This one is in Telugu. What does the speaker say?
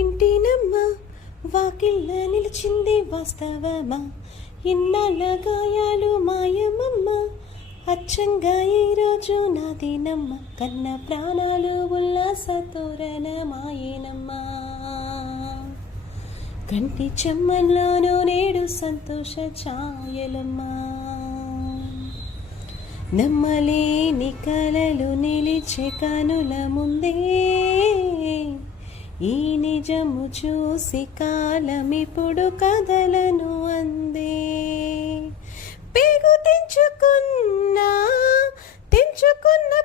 వింటినమ్మా వాకిళ్ళ నిలిచింది వాస్తవమా, ఇన్నాళ్ళ గాయాలు మాయమమ్మ, అచ్చంగా ఈరోజు నాదినమ్మ, కన్న ప్రాణాలు ఉల్లాస తోరణమాయేనమ్మా. కంటి చెమ్మల్లోనూ నేడు సంతోష ఛాయలమ్మా. నమ్మలేని కలలు నిలిచే కనుల ముందే, ఈ నిజము చూసి కాలమిప్పుడు కథలను అందే. పేగు తెంచుకున్న